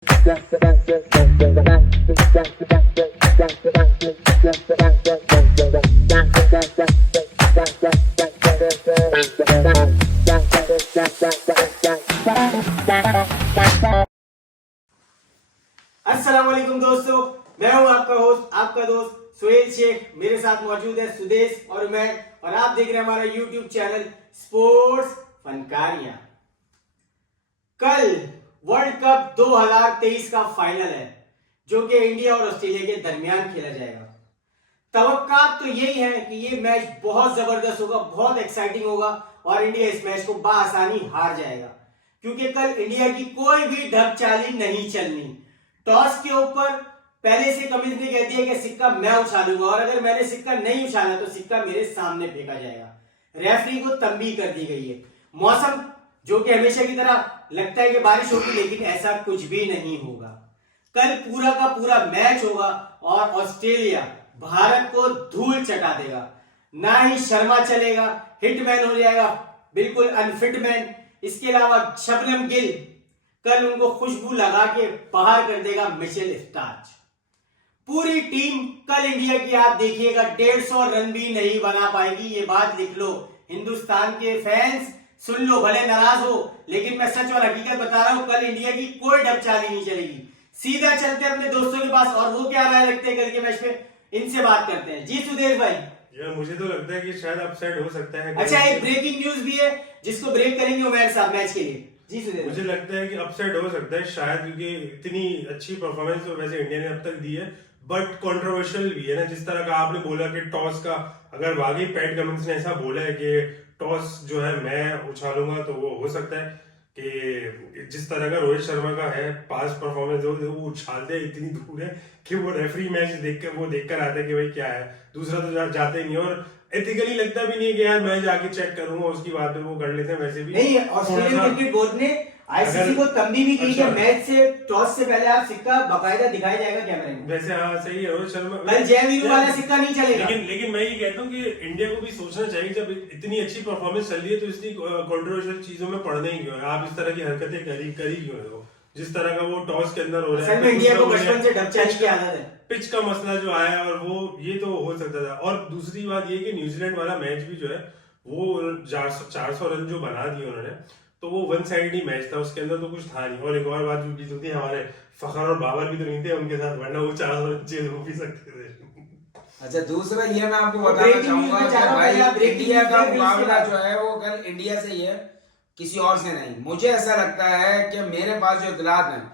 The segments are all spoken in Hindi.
अस्सलाम वालेकुम दोस्तों, मैं हूं आपका होस्ट, आपका दोस्त सुहेल शेख। मेरे साथ मौजूद है सुदेश और मैं, और आप देख रहे हैं हमारा यूट्यूब चैनल स्पोर्ट्स फनकारियां। कल वर्ल्ड कप 2023 का फाइनल है जो कि इंडिया और ऑस्ट्रेलिया के दरमियान खेला जाएगा। तवक्कात तो यही है कि ये मैच बहुत जबरदस्त होगा, बहुत एक्साइटिंग होगा और इंडिया इस मैच को बाआसानी हार जाएगा, क्योंकि कल इंडिया की कोई भी ढपचाली नहीं चलनी। टॉस के ऊपर पहले से कमिंस ने कह दिया कि सिक्का मैं उछालूंगा और अगर मैंने सिक्का नहीं उछाला तो सिक्का मेरे सामने फेंका जाएगा। रेफरी को तंबीह कर दी गई है। मौसम जो कि हमेशा की तरह लगता है कि बारिश होगी, लेकिन ऐसा कुछ भी नहीं होगा। कल पूरा का पूरा मैच होगा और ऑस्ट्रेलिया भारत को धूल चटा देगा। ना ही शर्मा चलेगा, हिटमैन हो जाएगा, बिल्कुल अनफिट मैन। इसके अलावा शबनम गिल कल उनको खुशबू लगा के बाहर कर देगा मिशेल स्टार्च। पूरी टीम कल इंडिया की आप देखिएगा 150 रन भी नहीं बना पाएगी। ये बात लिख लो, हिंदुस्तान के फैंस सुन लो, भले नाराज हो, लेकिन मैं सच और हकीकत बता रहा हूं, कल इंडिया की कोई ढपचाली नहीं चलेगी। सीधा चलते अपने दोस्तों के पास और वो क्या राय रखते हैं कल के मैच पे, इनसे बात करते हैं। जी सुदेश भाई। यार मुझे तो लगता है कि शायद अपसेट हो सकता है। अच्छा, एक ब्रेकिंग न्यूज भी है जिसको ब्रेक करेंगे उमैर साहब मैच के लिए। जी सुदेश। मुझे लगता है कि अपसेट हो सकता है शायद, क्योंकि इतनी अच्छी परफॉर्मेंस तो वैसे इंडिया ने अब तक दी है, बट कंट्रोवर्शियल भी है ना। जिस तरह का आपने बोला कि टॉस का, अगर वाकई पैट कमिंस ने ऐसा बोला है कि टॉस जो है मैं उछालूंगा, तो वो हो सकता है कि जिस तरह का रोहित शर्मा का है पास परफॉर्मेंस, वो उछालते इतनी दूर है कि वो रेफरी मैच देखकर आता है कि भाई क्या है, दूसरा तो जाते ही नहीं। और एथिकली लगता भी नहीं कि यार मैं जाके चेक करूंगा, उसकी बात पे वो कर लेते हैं। वैसे भी नहीं, ऑस्ट्रेलियन क्रिकेट बोर्ड ने आईसीसी को तंबीह भी की कि मैच से टॉस से पहले आप सिक्का बाकायदा दिखाया जाएगा कैमरे में। वैसे हाँ सही है, रोहित शर्मा कल जयवीरू वाला सिक्का नहीं चलेगा। लेकिन मैं ये कहता हूँ कि इंडिया को भी सोचना चाहिए, जब इतनी अच्छी परफॉर्मेंस चल रही है तो इतनी कंट्रोवर्शियल चीजों में पढ़ने ही क्यों है, आप इस तरह की हरकतें करी क्यों है। जिस तरह का वो टॉस के अंदर हो रहा है, इंडिया को बचपन से ढपचाली की आदत है। पिच का मसला जो आया और वो ये तो हो सकता था। और दूसरी बात ये कि न्यूजीलैंड वाला मैच भी जो है वो 400 रन जो बना दिए उन्होंने, तो वो वन साइड ही मैच था, उसके अंदर तो कुछ था नहीं। और एक और बात भी होती है, हमारे फखर और बाबर भी तो नहीं थे उनके साथ, वरना वो 400 रन चेज हो भी सकते थे। अच्छा, दूसरा ये मैं आपको बताना चाहूंगा कि भाई इंडिया का मुकाबला जो है वो कल इंडिया से ही है, किसी और से नहीं। मुझे ऐसा लगता है कि मेरे पास जो इतलात हैं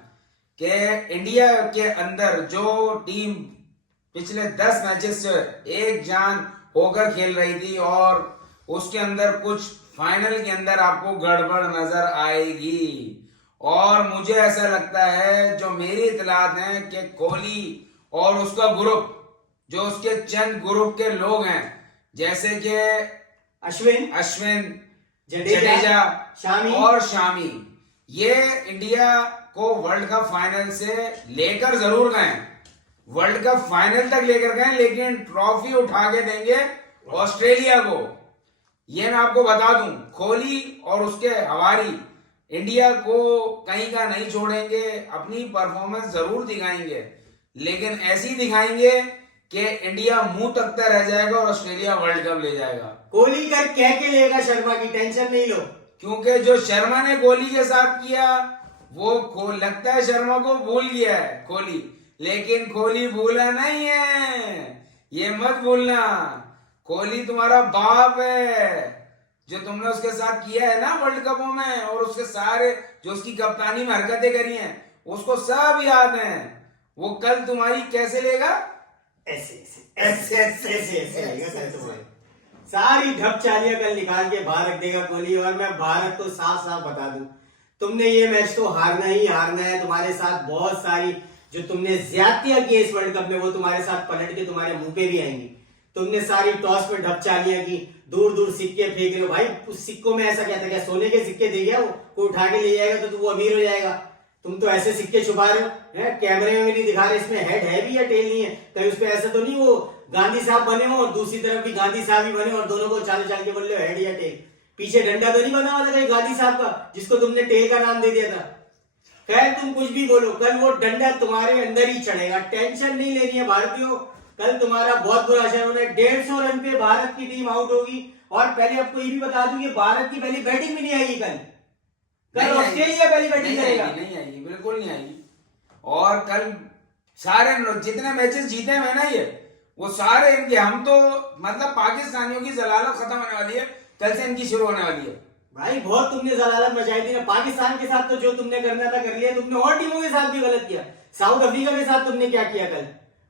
कि इंडिया के अंदर जो टीम पिछले 10 मैचेस से एक जान होकर खेल रही थी और उसके अंदर कुछ फाइनल के अंदर आपको गड़बड़ नजर आएगी। और मुझे ऐसा लगता है, जो मेरी इतलात हैं, कि कोहली और उसका ग्रुप, जो उसके चंद ग्रुप के लोग हैं, जैसे कि अश्विन, जडेजा और शामी, ये इंडिया को वर्ल्ड कप फाइनल से लेकर जरूर गए, वर्ल्ड कप फाइनल तक लेकर गए, लेकिन ट्रॉफी उठा के देंगे ऑस्ट्रेलिया को। ये मैं आपको बता दूं, कोहली और उसके हवारी इंडिया को कहीं का नहीं छोड़ेंगे, अपनी परफॉर्मेंस जरूर दिखाएंगे, लेकिन ऐसी दिखाएंगे कि इंडिया मुंह तकता रह जाएगा और ऑस्ट्रेलिया वर्ल्ड कप ले जाएगा। कोहली का कह के लेगा शर्मा की, टेंशन नहीं लो। क्योंकि जो शर्मा ने कोहली के साथ किया वो लगता है शर्मा को भूल गया है कोहली, लेकिन कोहली भूला नहीं है, ये मत भूलना। कोहली तुम्हारा बाप है, जो तुमने उसके साथ किया है ना वर्ल्ड कपों में, और उसके सारे जो उसकी कप्तानी में हरकतें करी हैं उसको सब याद है। वो कल तुम्हारी कैसे लेगा, ऐसे सारी ढपचालियां कल निकाल के बाहर रख देगा कोहली। और मैं भारत को साफ साफ बता दूं, तुमने ये मैच तो हारना ही हारना है। तुम्हारे साथ बहुत सारी जो तुमने ज्यादतियां की इस वर्ल्ड कप में, वो तुम्हारे साथ पलट के तुम्हारे मुंह पे भी आएंगी। तुमने सारी टॉस में ढपचालियां की, दूर दूर सिक्के फेंक रहे हो। भाई उस सिक्कों में ऐसा क्या था, क्या सोने के सिक्के दे गया वो, कोई उठा के ले जाएगा तो वो अमीर हो जाएगा। तुम तो ऐसे सिक्के छुपा रहे हो, कैमरे में भी नहीं दिखा रहे इसमें हेड है भी या टेल नहीं है। कहीं उस पर ऐसा तो नहीं वो गांधी साहब बने हो और दूसरी तरफ भी गांधी साहब ही बने और दोनों को चाल चाल के बोल रहे हो हेड या टेल। पीछे डंडा तो नहीं बना हुआ था कहीं गांधी साहब का, जिसको तुमने टेल का नाम दे दिया था। खैर तुम कुछ भी बोलो, कल वो डंडा तुम्हारे अंदर ही चढ़ेगा, टेंशन नहीं लेनी है भारतीयों। कल तुम्हारा बहुत बुरा असर होना है। 150 रन पे भारत की टीम आउट होगी। और पहले आपको ये भी बता दूं कि भारत की पहली बैटिंग भी नहीं आएगी कल ऑस्ट्रेलिया पहली बैटिंग करेगा। नहीं आएगी, बिल्कुल नहीं आएगी। और कल सारे जितने मैचेस जीते हुए ना ये, वो सारे इनके, हम तो मतलब पाकिस्तानियों की जलालत खत्म होने वाली है, कल से इनकी शुरू होने वाली है। भाई बहुत तुमने जलालत मचाई थी ना पाकिस्तान के साथ, तो जो तुमने करना था कर लिया तुमने, और टीमों के साथ भी गलत किया। साउथ अफ्रीका के साथ तुमने क्या किया कल,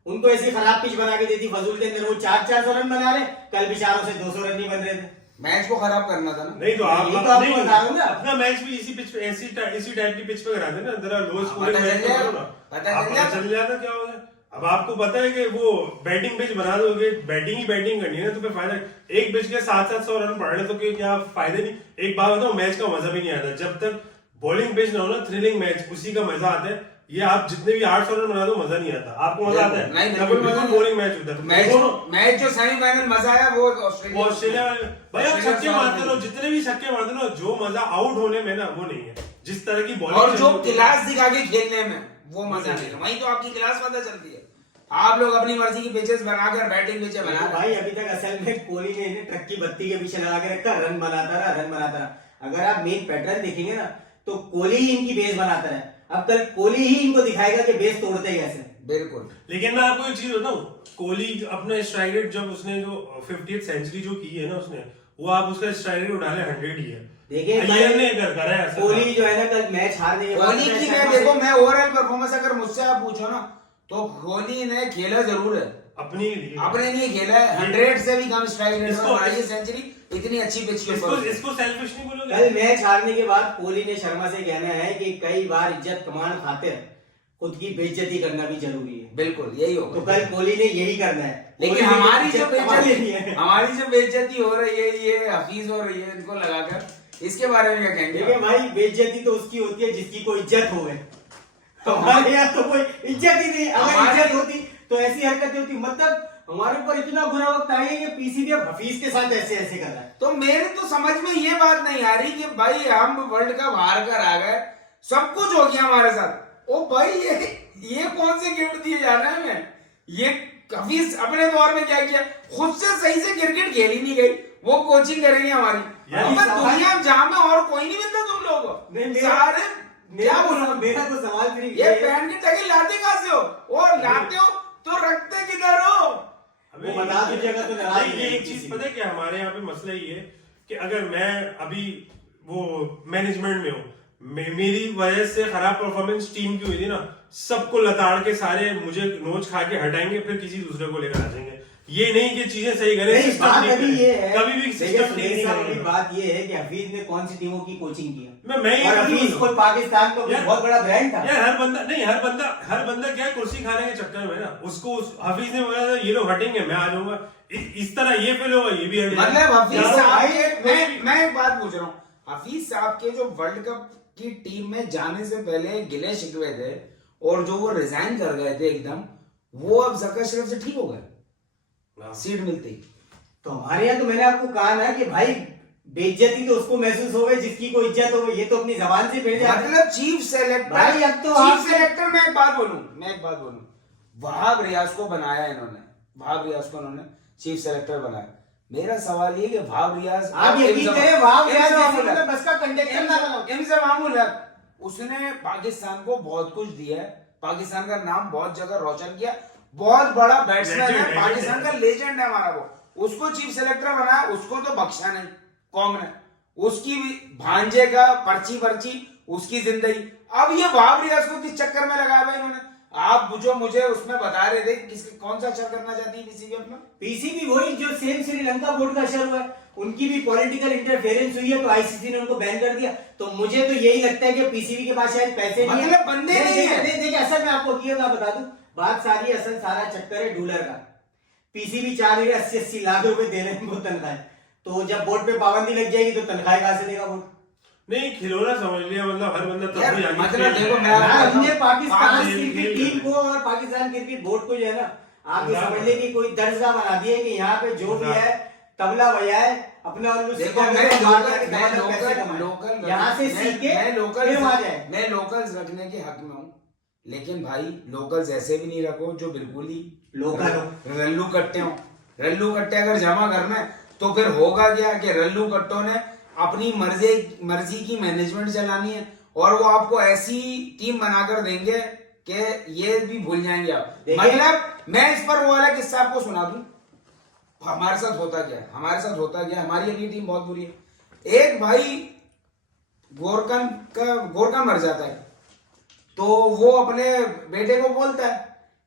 उनको ऐसी खराब पिच बना के दी थी फजूल के अंदर, वो 400 रन बना रहे, कल बेचारों से 200 रन नहीं बन रहे थे। मैच को खराब करना था ना। नहीं तो आप यही तो आपको नहीं, बता रहा हूं ना। अपना मैच भी इसी पिच पे इसी टाइप की पिच पे करा देना, जरा लो स्कोरिंग पता मैच चल करो जाएगा, ना, पता चल जाता क्या हो गया। अब आपको पता है कि वो बैटिंग पिच बना दोगे, बैटिंग ही बैटिंग करनी है ना, तो फिर फायदा एक पिच के 700 रन पड़ रहे तो क्या फायदे नहीं। एक बात बताओ, मैच का मजा भी नहीं आता जब तक बॉलिंग पिच ना हो ना, थ्रिलिंग मैच उसी का मजा आता है। ये आप जितने भी 800 रन बना दो मजा नहीं आता, आपको मजा आता है नहीं, बिल्कुल बोरिंग मैच होता है। मैच जो सेमीफाइनल मजा आया वो ऑस्ट्रेलिया भाई, आप छक्के मारते रहो, जितने भी छक्के मारते रहो, जो मजा आउट होने में ना वो नहीं है, जिस तरह की बॉलिंग और जो क्लास दिखा के खेलने में वो मजा नहीं है, वही तो आपकी क्लास पता चलती है। आप लोग अपनी मर्जी की पिचेस बनाकर बैटिंग पिचेस बना भाई अभी तक असल में कोहली ने इन्हें ट्रक की बत्ती के पीछे लगा के रखा, रन बनाता रहा। अगर आप मेन पैटर्न देखेंगे ना, तो कोहली ही इनकी बेस बनाता रहा। अब कल कोहली ही इनको दिखाएगा कि बेस तोड़ते ही कैसे। बिल्कुल। लेकिन मैं आपको एक चीज बताऊं, कोहली अपना स्ट्राइक रेट जब उसने जो 50th सेंचुरी जो की है ना उसने, वो आप उसका स्ट्राइक रेट उठा ले 100 ही है। देखिए कोहली जो है ना कल मैच हारने के बाद, कोहली की मैं देखो, मैं ओवरऑल परफॉर्मेंस अगर मुझसे आप पूछो ना, तो कोहली ने खेला जरूर है, अपने लिए खेला है। 100 से भी कम स्ट्राइक रेट में बनाई सेंचुरी, इतनी अच्छी पिच के ऊपर। इसको सेल्फिश नहीं बोलोगे? कल मैच हारने के बाद कोहली ने शर्मा से कहना है कि कई बार इज्जत कमान खातिर खुद की बेइज्जती करना भी जरूरी है। बिल्कुल यही होगा। तो कल कोहली ने यही करना है। लेकिन हमारी जो बेइज्जती हो रही है, ये हफीज हो रही है इनको लगाकर, इसके बारे में क्या कहेंगे? देखिए भाई, बेइज्जती तो उसकी होती है जिसकी कोई इज्जत हो। हमारे यहाँ तो कोई इज्जत ही नहीं। अगर इज्जत होती तो ऐसी हरकतें होती। मतलब हमारे ऊपर इतना बुरा वक्त आई है कि पीसीबी अब हफीज के साथ ऐसे ऐसे कर रहा है। तो मेरे तो समझ में ये बात नहीं आ रही कि भाई हम वर्ल्ड कप हार कर आ गए, सब कुछ हो गया हमारे साथ, ओ भाई ये कौन से गिफ्ट दिए जा रहे हैं हमें? ये हफीज अपने दौर में क्या किया, खुद से सही से क्रिकेट खेल ही नहीं गई, वो कोचिंग करेंगी हमारी। दुनिया जहां में और कोई नहीं मिलता तुम लोगों को सारे। क्या बोलूं, मेरा तो सवाल फिर ये पैन की टकी लाते कहां से हो, और लाते हो तो रखते किधर हो? वो बता दीजिएगा तो नाराज ये एक चीज पता है क्या, हमारे यहाँ पे मसला ये है कि अगर मैं अभी वो मैनेजमेंट में हूँ, मेरी वजह से खराब परफॉर्मेंस टीम की हुई थी ना, सबको लताड़ के सारे मुझे नोच खा के हटाएंगे, फिर किसी दूसरे को लेकर आ जाएंगे। ये नहीं कि चीजें सही करें, कभी भी सिस्टम नहीं करेंगे। बात ये है कि हफीज ने कौन सी टीमों की कोचिंग की? मैं हफीज कोई पाकिस्तान को बहुत बड़ा ब्रांड था यार। हर बंदा क्या कुर्सी खाने के चक्कर में ना, उसको हफीज ने बोला था ये लोग हटेंगे मैं आ जाऊंगा, इस तरह ये फेल होगा, ये भी हट जाएगा। मतलब हफीज साहब, मैं एक बात पूछ रहा हूँ, हफीज साहब के जो वर्ल्ड कप की टीम में जाने से पहले गिले शिकवे थे, और जो वो रिजाइन कर गए थे एकदम, वो अब जका शरीफ से ठीक हो गए सीट मिलती। तो हमारे यहाँ तो मैंने आपको कहा ना कि भाई बेइज्जती तो उसको महसूस हो गई जिसकी कोई इज्जत हो गई। ये तो अपनी जबान से भेज जाते। मतलब चीफ सेलेक्टर भाई, अब तो चीफ सेलेक्टर मैं एक बात बोलूं, वहाब रियाज को बनाया इन्होंने, वहाब रियाज को उन्होंने चीफ सेलेक्टर बनाया। मेरा सवाल ये कि वहाब रियाज, आप यकीन करें, वहाब रियाज मतलब बस का कंडक्टर ना बनाओ, इनसे मामूल है, उसने पाकिस्तान को बहुत कुछ दिया है, पाकिस्तान का नाम बहुत जगह रोशन किया, बहुत बड़ा बैट्समैन है, पाकिस्तान का लेजेंड है हमारा वो। उसको चीफ सेलेक्टर बनाया, उसको तो बख्शा नहीं कौम ने, उसकी भी भांजे का पर्ची उसकी जिंदगी। अब ये वहाब रियाज को किस चक्कर में लगाया भाई इन्होंने? आप जो मुझे उसमें बता रहे थे किसके कौन सा असर करना चाहती है पीसीबी अपना? पीसीबी वही जो सेम श्रीलंका बोर्ड का असर हुआ है, उनकी भी पॉलिटिकल इंटरफेरेंस हुई है, तो आईसीसी ने उनको बैन कर दिया। तो मुझे तो यही लगता है कि पीसीबी के पास शायद पैसे नहीं है, मतलब बंदे नहीं है। देखिए असल में आपको बता दूं, बात सारी असल सारा चक्कर है डॉलर का। पीसीबी चाह रही है 80-80 लाख रुपए देने को तनख्वाह, तो जब बोर्ड पे पाबंदी लग जाएगी तो तनख्वाह कहां से देगा बोर्ड? नहीं, खिलौना समझ लिया, मतलब हर बंदा तब भी आगे मतलब देखो, हमने पाकिस्तान क्रिकेट टीम को और पाकिस्तान क्रिकेट बोर्ड को जो है ना, आप ये समझ लें कि कोई दर्जा बना दिए कि यहाँ पे जो भी है तबला बजाए अपना उल्लू देखो सीखा मैं करे, बाहर जाके लोकल कमाना पैसे कमाए। लोकल यहाँ से सीखे फिर वहां जाए। मैं लोकल्स रखने के हक में हूँ, लेकिन भाई लोकल्स ऐसे भी नहीं रखो जो बिल्कुल ही लोकल हो। रल्लू कट्टे हो। रल्लू कट्टे अगर जमा करना है तो फिर होगा क्या कि रल्लू कट्टों ने अपनी मर्जी की मैनेजमेंट चलानी है और वो आपको ऐसी टीम बनाकर देंगे कि ये भी भूल जाएंगे आप। मतलब मैं इस पर वो वाला किस्सा आपको सुना दूं, हमारे साथ होता क्या, हमारी अपनी टीम बहुत बुरी है। एक भाई गोरकन मर जाता है, तो वो अपने बेटे को बोलता है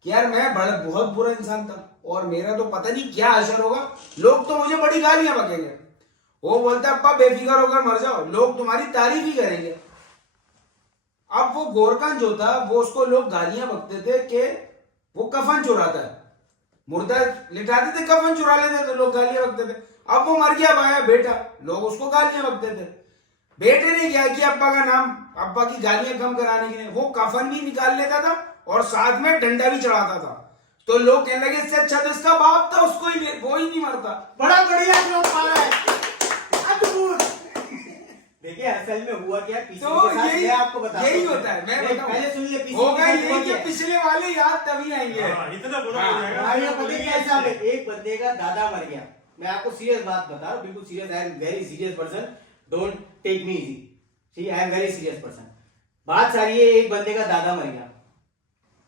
कि यार मैं बहुत बुरा इंसान था और मेरा तो पता नहीं क्या असर होगा, लोग तो मुझे बड़ी गालियां बकेंगे। वो बोलता है अप्पा बेफिक्र होकर मर जाओ, लोग तुम्हारी तारीफ ही करेंगे। अब वो गोरकन जो था वो उसको लोग गालियां बकते थे कि वो कफन चुराता है, मुर्दा लिटाते थे कफन चुरा लेते थे, लोग गालियां बकते थे। अब वो मर गया भाया बेटा, लोग उसको गालियां बकते थे। बेटे ने क्या किया, अप्पा की गालियां कम कराने के लिए वो कफन भी निकाल लेता था और साथ में डंडा भी चढ़ाता था। तो लोग कहने लगे इससे अच्छा तो इसका बाप था, वो ही नहीं मरता। बड़ा बढ़िया जोक मारा है, अद्भुत। देखिए असल में हुआ क्या पीसीबी तो के साथ, मैं आपको बताता यही हूं। होता है। मैं नहीं, बताऊं, पहले सुनिए पीसीबी होगा के साथ ये हुआ कि क्या? पिछले वाले याद तभी आएंगे। इतना बुरा हो जाएगा। भाई आप पता है क्या हिसाब है, एक बंदे का दादा मर गया। मैं आपको सीरियस बात बता रहा हूँ, बिल्कुल serious. I am very serious person, don't take me easy. ठीक, I am very serious person. बात सारी है, एक बंदे का दादा मर गया,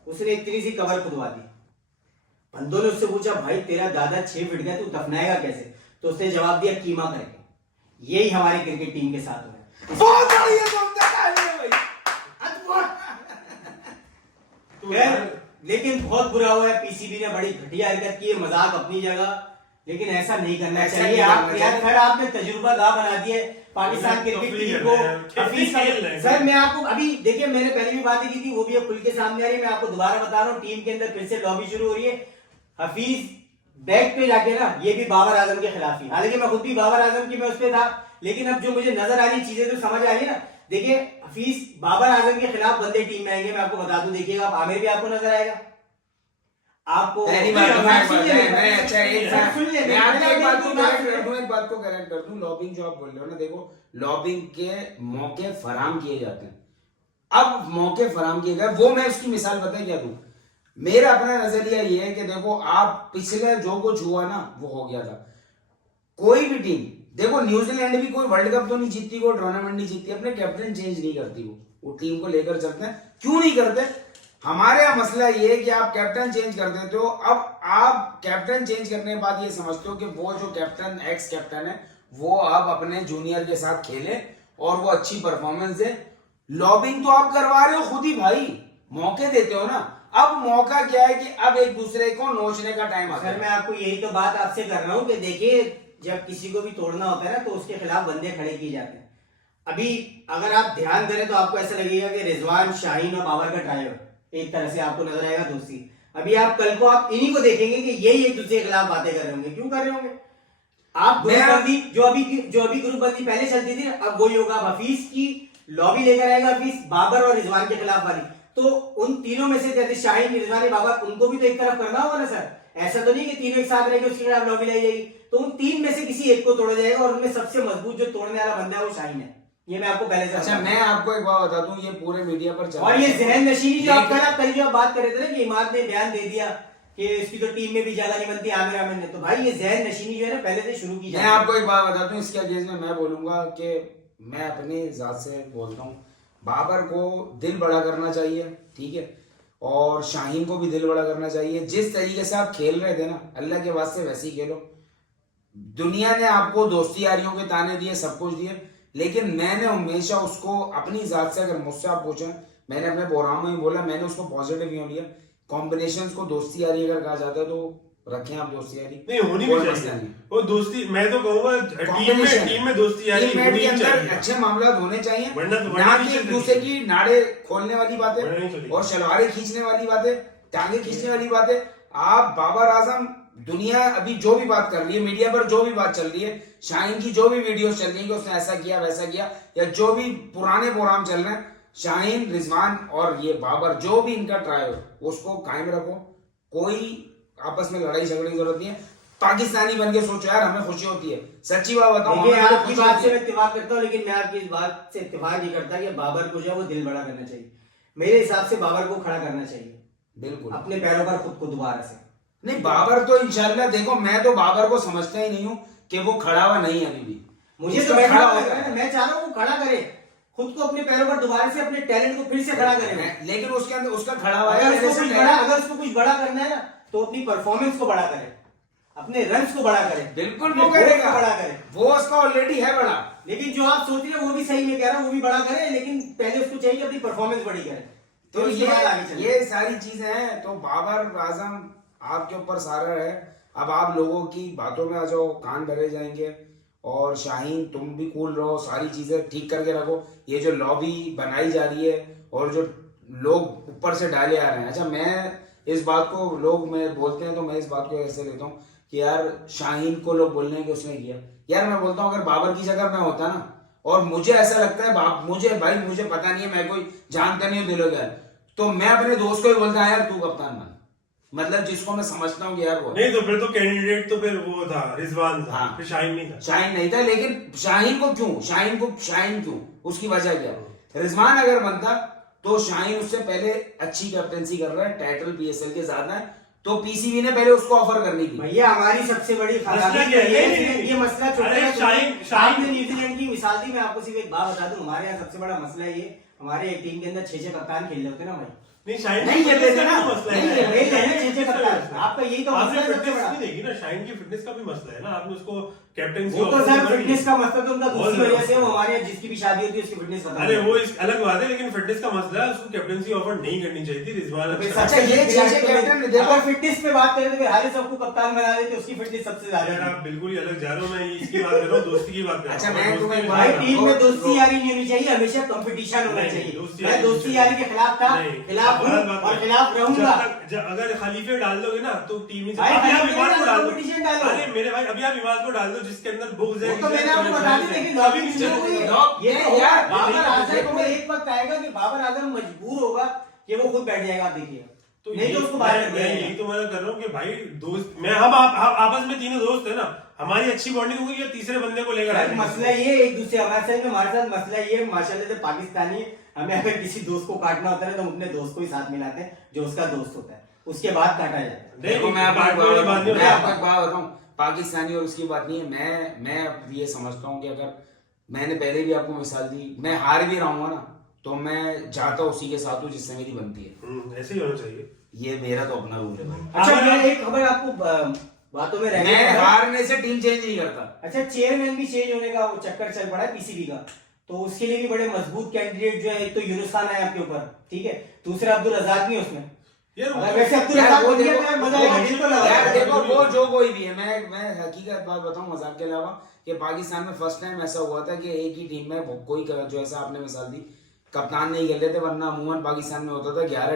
उसने इतनी सी कबर खुदवा दी। बंदों ने उससे पूछा भाई तेरा दादा 6 फीट गया, तू दफनाएगा कैसे? तो उसने जवाब दिया कीमा करके। यही हमारी क्रिकेट टीम के साथ हुआ है। बहुत बढ़िया समझा भाई। लेकिन बहुत बुरा हुआ है, पीसीबी ने बड़ी घटिया हरकत की है। मजाक अपनी जगह, लेकिन ऐसा नहीं करना चाहिए। आप यार फिर आपने तजुर्बा गाह बना दिया है पाकिस्तान क्रिकेट टीम को। सर मैं आपको अभी देखिए, मैंने पहले भी बातें की थी, वो भी अब खुल के सामने आ रही है। मैं आपको दोबारा बता रहा हूँ, टीम के अंदर फिर से लॉबी शुरू हो रही है। हफीज बैक पे जाके ना, ये भी बाबर आजम के खिलाफ ही, हालांकि मैं खुद भी बाबर आजम की मैं उस पर था, लेकिन अब जो मुझे नजर आ रही चीजें तो समझ आ रही है ना। देखिए हफीज बाबर आजम के खिलाफ बंदे टीम में आएंगे, मैं आपको बता दूं। देखिएगा आप, आमिर भी आपको नजर आएगा, आपको एक बात को करेक्ट कर दूं, लॉबिंग जो आप बोल रहे हो ना, देखो लॉबिंग के मौके फराम किए जाते हैं। अब मौके फराम किए गए, वो मैं उसकी मिसाल बताए क्या दूं। मेरा अपना नजरिया ये है कि देखो आप पिछले जो कुछ हुआ ना वो हो गया था। कोई भी टीम, देखो न्यूजीलैंड भी कोई वर्ल्ड कप तो नहीं जीतती, कोई टूर्नामेंट नहीं जीतती, अपने कैप्टन चेंज नहीं करती, वो टीम को लेकर चलते हैं। क्यों नहीं करते? हमारे यहाँ मसला ये है कि आप कैप्टन चेंज कर देते हो। अब आप कैप्टन चेंज करने के बाद ये समझते हो कि वो जो कैप्टन एक्स कैप्टन है वो अब अपने जूनियर के साथ खेले और वो अच्छी परफॉर्मेंस दे। लॉबिंग तो आप करवा रहे हो खुद ही भाई, मौके देते हो ना। अब मौका क्या है कि अब एक दूसरे को नोचने का टाइम आता है। मैं आपको यही तो बात आपसे कर रहा हूँ कि देखिए जब किसी को भी तोड़ना होता है ना तो उसके खिलाफ बंदे खड़े किए जाते हैं। अभी अगर आप ध्यान करें तो आपको ऐसा लगेगा कि रिजवान, शाहीन और बाबर का ड्राइवर एक तरह से आपको नजर आएगा दोस्ती। अभी आप कल को आप इन्हीं को देखेंगे कि यही एक दूसरे के खिलाफ बातें कर रहे होंगे। क्यों कर रहे होंगे? आप ग्रुपबंदी जो अभी ग्रुपबंदी पहले चलती थी ना, अब वही होगा। हफीज की लॉबी लेकर आएगा हफीज, बाबर और रिजवान के खिलाफ वाली। तो उन तीनों में से जैसे शाहीन, रिजवान, बाबर, उनको भी तो एक तरफ करना होगा ना सर। ऐसा तो नहीं कि तीनों एक साथ रहेंगे उसके खिलाफ लॉबी लाई जाएगी। तो उन तीन में से किसी एक को तोड़ा जाएगा और उनमें सबसे मजबूत जो तोड़ने वाला बंदा है वो शाहीन है। ये मैं आपको पहले से अच्छा, मैं आपको एक बात बता दूं, ये पूरे मीडिया पर चल और ये जहन नशीनी जो आप कल जो आप बात कर रहे थे ना कि इमाद ने बयान दे दिया कि इसकी तो टीम में भी जगह नहीं बनती आमिर ने, तो भाई ये जहन नशीनी जो है ना पहले से शुरू की जाए। मैं आपको एक बात बताता हूँ, इसके अगेंस्ट में मैं बोलूंगा कि मैं अपनी जात से बोलता हूँ, बाबर को दिल बड़ा करना चाहिए, ठीक है, और शाहीन को भी दिल बड़ा करना चाहिए। जिस तरीके से आप खेल रहे थे ना, अल्लाह के वास्ते वैसे ही खेलो। दुनिया ने आपको दोस्ती यारियों के ताने दिए, सब कुछ दिए, लेकिन मैंने हमेशा उसको अपनी जात से, अगर मुझसे आप पूछें, मैंने अपने प्रोग्राम में ही बोला, मैंने उसको पॉजिटिव क्यों लिया। कॉम्बिनेशन को दोस्ती यारी अगर कहा जाता है तो रखें आप दोस्ती यारी, नहीं होनी भी चाहिए वो दोस्ती। मैं तो कहूंगा टीम में दोस्ती यारी होनी चाहिए, अच्छे मामला होने चाहिए, वरना ना कि एक दूसरे की नाड़े खोलने वाली बातें और शलवारें खींचने वाली बातें, टांगे खींचने वाली बातें। आप बाबर आजम, दुनिया अभी जो भी बात कर रही है, मीडिया पर जो भी बात चल रही है, शाहीन की जो भी वीडियोस चल रही है कि उसने ऐसा किया वैसा किया, या जो भी पुराने प्रोग्राम चल रहे हैं, शाहीन, रिजवान और ये बाबर, जो भी इनका ट्राई हो उसको कायम रखो। कोई आपस में लड़ाई झगड़े की जरूरत नहीं है। पाकिस्तानी बन के सोचो यार, हमें खुशी होती है, सच्ची बात बताऊं। देखिए, हमें आपकी खुशी बात होती से है। मैं इत्तेफाक करता हूँ, लेकिन मैं आपकी इस बात से इत्तेफाक नहीं करता कि बाबर को जो है वो दिल बड़ा करना चाहिए। मेरे हिसाब से बाबर को खड़ा करना चाहिए बिल्कुल अपने पैरों पर खुद को दोबारा से। नहीं, बाबर तो इंशाल्लाह, देखो मैं तो बाबर को समझता ही नहीं हूँ कि वो खड़ा हुआ नहीं है अभी भी। मुझे तो उसका बैठा खड़ा हुआ होगा। है, मैं चाह रहा हूँ वो खड़ा करे खुद को, अपने पैरों पर दोबारा से, अपने टैलेंट को फिर से खड़ा करे। लेकिन उसके अंदर उसका खड़ा हुआ है, अगर उसको कुछ बड़ा करना है ना, तो अपनी परफॉर्मेंस को बड़ा करे, अपने रन्स को बड़ा करे, बिल्कुल अपने वो गोल करेगा, को बड़ा करे। वो उसका ऑलरेडी है बड़ा। लेकिन जो आप सोच रहे हैं वो भी सही, मैं कह रहा हूँ वो भी बड़ा करे, लेकिन पहले उसको चाहिए कि अपनी परफॉर्मेंस बड़ी करे। तो उसके बाद आगे चले। ये सारी चीजें हैं। तो बाबर आजम आपके ऊपर सारा है। अब आप लोगों की बातों में आ जाओ, कान भरे जाएंगे। और शाहीन तुम भी कूल रहो, सारी चीजें ठीक करके रखो। ये जो लॉबी बनाई जा रही है और जो लोग ऊपर से डाले आ रहे हैं, अच्छा मैं इस बात को, लोग मैं बोलते हैं तो मैं इस बात को ऐसे लेता हूँ कि यार शाहीन को लोग बोलने हैं कि उसने किया। यार मैं बोलता हूँ अगर बाबर की जगह मैं होता ना, और मुझे ऐसा लगता है मुझे पता नहीं है, मैं कोई जानता नहीं हूँ दिलों का, तो मैं अपने दोस्त को ही बोलता है यार तू कप्तान बन, मतलब जिसको मैं समझता हूँ कि यार वो नहीं, तो फिर तो कैंडिडेट तो फिर वो था, रिजवान था। हाँ। फिर शाहीन नहीं था। शाहीन नहीं था, लेकिन शाहीन क्यों, उसकी वजह क्या? रिजवान अगर बनता तो शाहीन उससे पहले अच्छी कैप्टनसी कर रहा है, टाइटल पीएसएल के ज्यादा है, तो पीसीबी ने पहले उसको ऑफर करनी थी। भैया हमारी सबसे बड़ी मसला खराबी क्या है? ये मसला छोटा अरे है। शाहीन- आपने न्यूजीलैंड की मिसाल दी, मैं आपको सिर्फ एक बात बता दूं, हमारे यहाँ सबसे बड़ा मसला ये, हमारे एक टीम के अंदर 6 कप्तान खेल रहे होते ना भाई, नहीं, शाहीन नहीं की खेल रहे थे ना, fitness का भी नहीं मसला है। खेल रहे हैं 6 कप्तान, आपका यही तो आपने मसला है सबसे फिटनेस बड़ा। नहीं देखी ना, शाहीन की फिटनेस का भी मसला है ना। आपने उसको कैप्टनसी वो तो ऑफर सर कर दी। फिटनेस का मसला तो उनका बहुत दूसरी वजह से, ज्यादा। वो हमारे यहाँ जिसकी भी शादी होती है उसकी फिटनेस खत्म अरे हो वो जाती है। इस अलग बात है, लेकिन फिटनेस का मसला है, उसको कैप्टनसी ऑफर नहीं करनी चाहिए थी। रिजवान अच्छा अच्छा, ये चीजें कैप्टन देखो, अगर फिटनेस पे बात करें तो फिर हारिस आपको कप्तान बना देते, उसकी फिटनेस सबसे ज्यादा यार है। आप बिल्कुल ही अलग जा रहे हो। मैं इसकी बात कर रहा हूँ, दोस्ती की बात कर रहा हूँ। अच्छा, मैं दोस्ती तुम्हें की भाई बात कर रहा हूँ। टीम में दोस्ती यारी नहीं होनी चाहिए, हमेशा कंपटीशन होना नहीं, चाहिए। दोस्ती मैं यारी दोस्ती नहीं यारी के खिलाफ था, नहीं, खिलाफ हूँ गलत बात और है। खिलाफ रहूंगा। अगर खलीफे डाल दोगे ना तो टीम ही भाई, अभी आप खलीफे इमाद को डाल दो। competition डालो। अरे मेरे भाई, अभी आप इमाद को डाल दो जिसके अंदर बुग्ज है। वो तो मैंने आपको बता दी, लेकिन अभी लॉबी भी शुरू चलो। हुई है। लॉब- ये तो यार, बाबर नहीं, आजम देखो, को एक वक्त आएगा कि बाबर आजम मजबूर होगा कि वो खुद बैठ जाएगा, आप देखिए। तो नहीं तो उसको बाहर कर दिया मैं जाएगा। यही तो मैं कर रहा हूँ कि भाई दोस्त, मैं हम आप आपस में तीनों दोस्त है ना, हमारी अच्छी बॉन्डिंग होगी या तीसरे बंदे को लेकर यार, आएंगे? मसला ये एक दूसरे हमारे साथ मसला ये, माशाल्लाह से पाकिस्तानी है, हमें अगर किसी दोस्त को काटना होता है तो हम अपने दोस्त को ही साथ मिलाते हैं जो उसका दोस्त होता है, उसके बाद काटा जाता है। नहीं, देखो, मैं आपको काटने वाली बात नहीं मैं होती। आपको एक बात बताऊं, पाकिस्तानी और उसकी बात नहीं है। मैं अब ये समझता हूँ कि अगर मैंने पहले भी आपको मिसाल दी, मैं हार भी रहूंगा ना तो मैं जाता उसी के साथ हूँ जिससे मेरी बनती है। ऐसे ही होना चाहिए। ये मेरा तो अपना रूल है भाई। अच्छा, अगर- मैं एक खबर आपको बातों में रह गई मैं खबर। हारने से टीम चेंज नहीं करता। अच्छा, चेयरमैन भी चेंज होने का वो चक्कर चल पड़ा है पीसीबी का, तो उसके लिए भी बड़े मजबूत कैंडिडेट जो है, एक तो यूनुस खान है आपके ऊपर, ठीक है, दूसरा अब्दुल रजाक भी है उसमें। यार अगर वैसे अब्दुल यार, रजाक वो बन गया देखो, तो यार मजा आएगा, दिल तो लगा यार रहेगा। देखो, वो जो कोई भी है, मैं हकीकत बात बताऊं मजाक के अलावा, कि पाकिस्तान में फर्स्ट टाइम ऐसा हुआ था कि एक ही टीम में कोई जो ऐसा आपने मिसाल दी, कप्तान नहीं खेल रहे थे, वरना अमूमन पाकिस्तान में होता था 11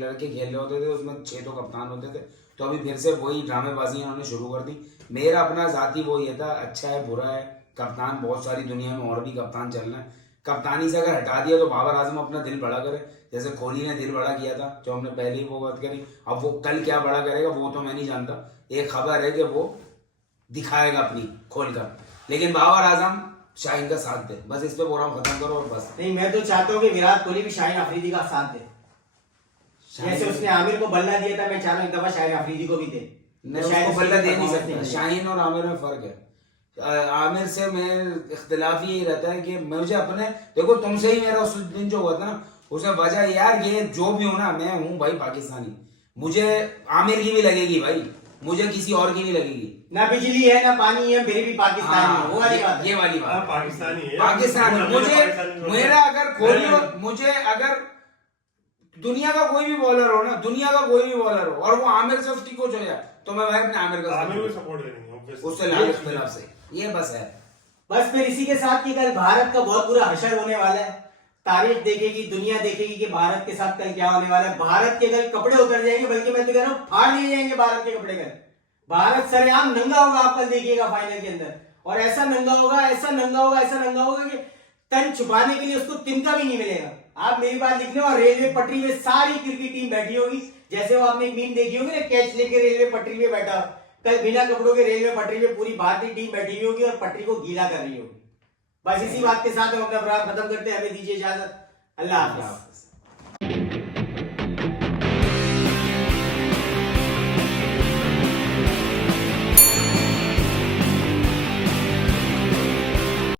लड़के खेल रहे होते थे, उसमें 6 तो कप्तान होते थे। तो अभी फिर से वही ड्रामेबाजी इन्होंने शुरू कर दी। मेरा अपना जाती वो ये था, अच्छा है बुरा है, कप्तान बहुत सारी दुनिया में और भी कप्तान चल रहे हैं। कप्तानी से अगर हटा दिया तो बाबर आजम अपना दिल बड़ा करे, जैसे कोहली ने दिल बड़ा किया था, जो हमने पहले ही वो बात करी। अब वो कल क्या बड़ा करेगा वो तो मैं नहीं जानता, एक खबर है कि वो दिखाएगा अपनी खोल कर, लेकिन बाबर आजम शाहीन का साथ दे, बस इस पे बोरा खत्म करो और बस। नहीं, मैं तो चाहता हूँ कि विराट कोहली भी शाहीन अफरीदी का साथ दे, जैसे उसने आमिर को बल्ला दिया था, मैं चाह रहा हूँ एक दफा शाहीन अफरीदी को भी दे। मैं शायद उसको बल्ला दे नहीं उसकी सकता। performance शाहीन और आमिर में फर्क है। आमिर से मैं इख्तिलाफ यही रहता है कि मुझे अपने, देखो तुमसे ही मेरा उस दिन जो हुआ था ना, उसे वजह यार ये जो भी हो ना, मैं हूँ भाई पाकिस्तानी, मुझे आमिर की भी लगेगी भाई, मुझे किसी और की नहीं लगेगी। ना बिजली है ना पानी है, मेरे भी पाकिस्तानी है, वो वाली बात है। ये वाली हाँ, बात पाकिस्तानी है। पाकिस्तानी। पाकिस्तानी मुझे मेरा अगर कोहली हो, मुझे अगर दुनिया का कोई भी बॉलर हो ना, दुनिया का कोई भी बॉलर हो और वो आमिर से उसकी कुछ हो जाए, तो मैं भाई अपने आमिर का आमिर को support सपोर्ट करेंगे obviously। उससे लाल इख्तिलाफ से, ये बस है। बस फिर इसी के साथ कि कल भारत का बहुत बुरा हशर होने वाला है, तारीख देखेगी, दुनिया देखेगी कि भारत के साथ कल क्या होने वाला है। भारत के कल कपड़े उतर जाएंगे, बल्कि मैं तो कह रहा हूँ फाड़ दिए जाएंगे भारत के कपड़े कल। भारत सरेआम नंगा होगा, आप कल देखिएगा फाइनल के अंदर, और ऐसा नंगा होगा, ऐसा नंगा होगा, ऐसा नंगा होगा कि तन छुपाने के लिए उसको तिनका भी नहीं मिलेगा। आप मेरी बात लिख लो, और रेलवे पटरी में सारी क्रिकेट टीम बैठी होगी, जैसे वो आपने एक मीम देखी होगी ना, कैच लेके रेलवे पटरी में बैठा, कल बिना कपड़ों के रेलवे पटरी पे पूरी भारतीय टीम बैठी हुई होगी और पटरी को गीला कर रही होगी। बस इसी बात के साथ हम अपना प्रोग्राम खत्म करते हैं, हमें दीजिए इजाजत, अल्लाह हाफिज।